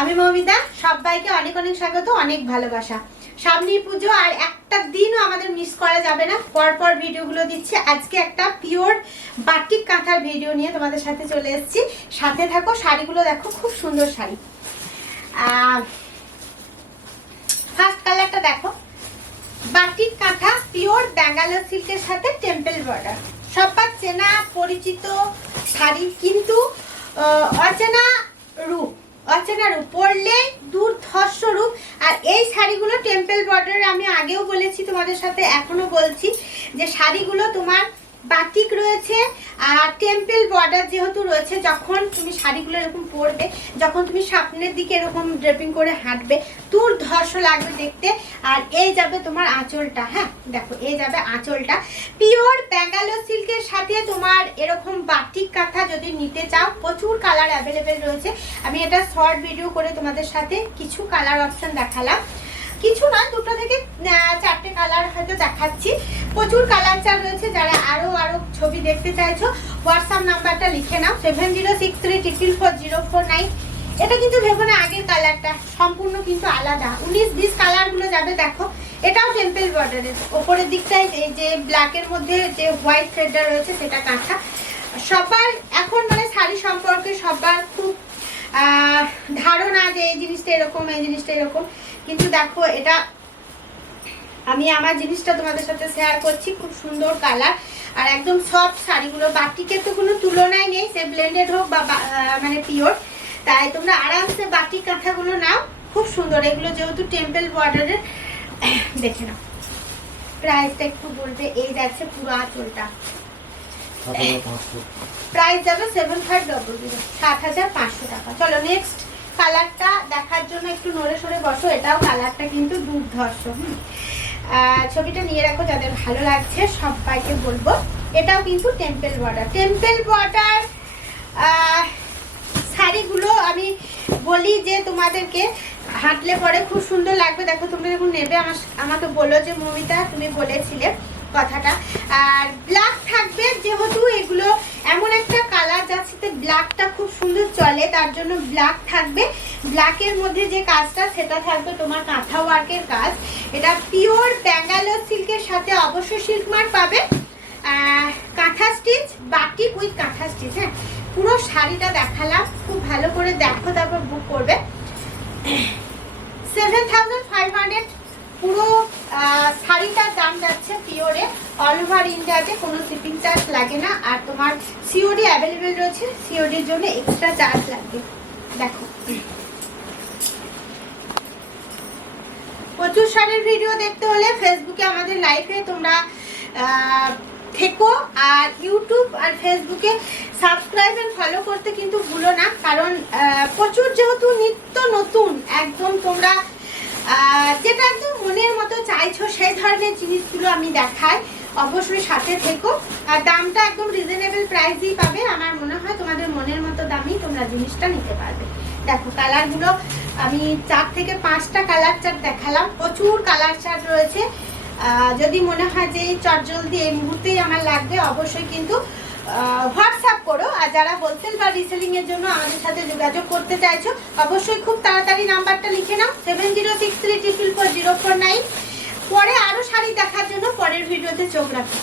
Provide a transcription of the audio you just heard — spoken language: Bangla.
আমি মৌমিতা, সবাইকে অনেক অনেক স্বাগত, অনেক ভালোবাসা। সামনেই পুজো, আর একটা দিনও আমাদের মিস করা যাবে না। পরপর ভিডিওগুলো দিচ্ছি। আজকে একটা পিওর বাটিক কাঁথার ভিডিও নিয়ে তোমাদের সাথে চলে এসেছি। সাথে থাকো। শাড়িগুলো দেখো, খুব সুন্দর শাড়ি। ফার্স্ট কালারটা দেখো, বাটিক কাঁথা পিওর ব্যাঙ্গালোর সিল্কের সাথে টেম্পল বর্ডার। সবার চেনা পরিচিত শাড়ি, কিন্তু অচেনা রূপ, পরলে দুর্ধর্ষ রূপ। আর এই শাড়িগুলো টেম্পল বর্ডারে আমি আগেও বলেছি তোমাদের সাথে, এখনো বলছি যে শাড়িগুলো তোমার বাটিক রয়েছে আর টেম্পল বর্ডার যেহেতু রয়েছে, যখন তুমি শাড়িগুলো এরকম পরবে, যখন তুমি সামনের দিকে এরকম ড্রেপিং করে হাঁটবে, দুর্ধর্ষ লাগবে দেখতে। আর এই যাবে তোমার আঁচলটা। হ্যাঁ দেখো, এই যাবে আঁচলটা। পিওর ব্যাঙ্গালোর সিল্কের সাথে তোমার এরকম বাটিক কাঁথা যদি নিতে চাও, প্রচুর কালার অ্যাভেলেবেল রয়েছে। আমি এটা শর্ট ভিডিও করে তোমাদের সাথে কিছু কালার অপশন দেখালাম, কিছু না, দুটো থেকে চারটে কালার হয়তো দেখাচ্ছি। প্রচুর কালার চার রয়েছে। যারা আরো ছবি দেখতে চাইছো, হোয়াটসঅ্যাপ নাম্বারটা লিখে নাও 7063444049। এটা কিন্তু ভেবো না আগের কালারটা, সম্পূর্ণ কিন্তু আলাদা। 19-20 কালারগুলো যাবে দেখো। এটাও টেম্পল বর্ডারের ওপরের দিকটায় এই যে ব্ল্যাকের মধ্যে যে হোয়াইট থ্রেডটা রয়েছে, সেটা কাঁথা। সবার এখন মানে শাড়ি সম্পর্কে সবার খুব ধারণা যে এই জিনিসটা এরকম, এই জিনিসটা এরকম। কিন্তু দেখো, এটা আমি আমার জিনিসটা তোমাদের সাথে শেয়ার করছি। খুব সুন্দর কালার আর একদম সফট শাড়িগুলো। বাটিকের তো কোনো তুলনাই নেই, সে ব্লেন্ডেড হোক বা মানে পিওর। তাই তোমরা আরামসে বাটিক কাঁথাগুলো নাও, খুব সুন্দর। এগুলো যেহেতু টেম্পল বর্ডারের, দেখে নাও। প্রাইসটা একটু বলবে। এই যাচ্ছে পুরো আঁচলটা, প্রাইস যাবে 7500, 7500 টাকা। চলো নেক্সট কালারটা দেখার জন্য একটু নড়ে সরে বসো। এটাও কালারটা কিন্তু দুর্ধর্ষ। ছবিটা নিয়ে রাখো, যাদের ভালো লাগছে সবাইকে বলবো। এটাও কিন্তু টেম্পল বর্ডার। টেম্পল বর্ডার শাড়িগুলো আমি বলি যে তোমাদেরকে হাঁটলে পরে খুব সুন্দর লাগবে। দেখো, তোমরা যখন নেবে আমাকে বলো যে মৌমিতা তুমি বলেছিলে কথাটা। আর ব্ল্যাক থাকবে, যেহেতু এগুলো এমন একটা কালার যার সাথে ব্ল্যাকটা খুব সুন্দর চলে, তার জন্য ব্ল্যাক থাকবে। ব্ল্যাকের মধ্যে যে কাজটা, সেটা থাকবে তোমার কাঁথা ওয়ার্কের কাজ। এটা পিওর ব্যাঙ্গালোর সিল্কের সাথে অবশ্যই সিল্ক মার্ক পাবে। কাঁথা স্টিচ, বাটিক উইথ কাঁথা স্টিচ। হ্যাঁ, পুরো শাড়িটা দেখালাম, খুব ভালো করে দেখো, তারপর বুক করবে। 7500 পুরো শাড়িটার দাম যাচ্ছে পিওরে। অল ওভার ইন্ডিয়াতে কোনো শিপিং চার্জ লাগে না। আর তোমার সিওডি অ্যাভেলেবেল রয়েছে, সিওডির জন্য এক্সট্রা চার্জ লাগবে। দেখো, প্রচুর শাড়ির ভিডিও দেখতে হলে ফেসবুকে আমাদের লাইভে তোমরা থেকো। আর ইউটিউব আর ফেসবুকে সাবস্ক্রাইব এন্ড ফলো করতে কিন্তু ভুলো না, কারণ প্রচুর যেহেতু নিত্য নতুন একদম তোমরা যেটা একদম মনের মতো চাইছো সেই ধরনের জিনিসগুলো আমি দেখাই। অবশ্যই সাথে থেকো। আর দামটা একদম রিজনেবল প্রাইসেই পাবে। আমার মনে হয় তোমাদের মনের মতো দামই তোমরা জিনিসটা নিতে পারবে। দেখো, কালারগুলো আমি 4 থেকে 5টা কালার চার্ট দেখালাম। প্রচুর কালার চার্ট রয়েছে। যদি মনে হয় যে চটজলদি এই মুহূর্তেই আমার লাগবে, অবশ্যই কিন্তু হোয়াটসঅ্যাপ করো। আর যারা হোলসেল বা রিসেলিং এর জন্য আমাদের সাথে যোগাযোগ করতে চাইছো, অবশ্যই খুব তাড়াতাড়ি নাম্বারটা লিখে নাও 7063444049। পরে আরো শাড়ি দেখার জন্য পরের ভিডিওতে চোখ রাখো।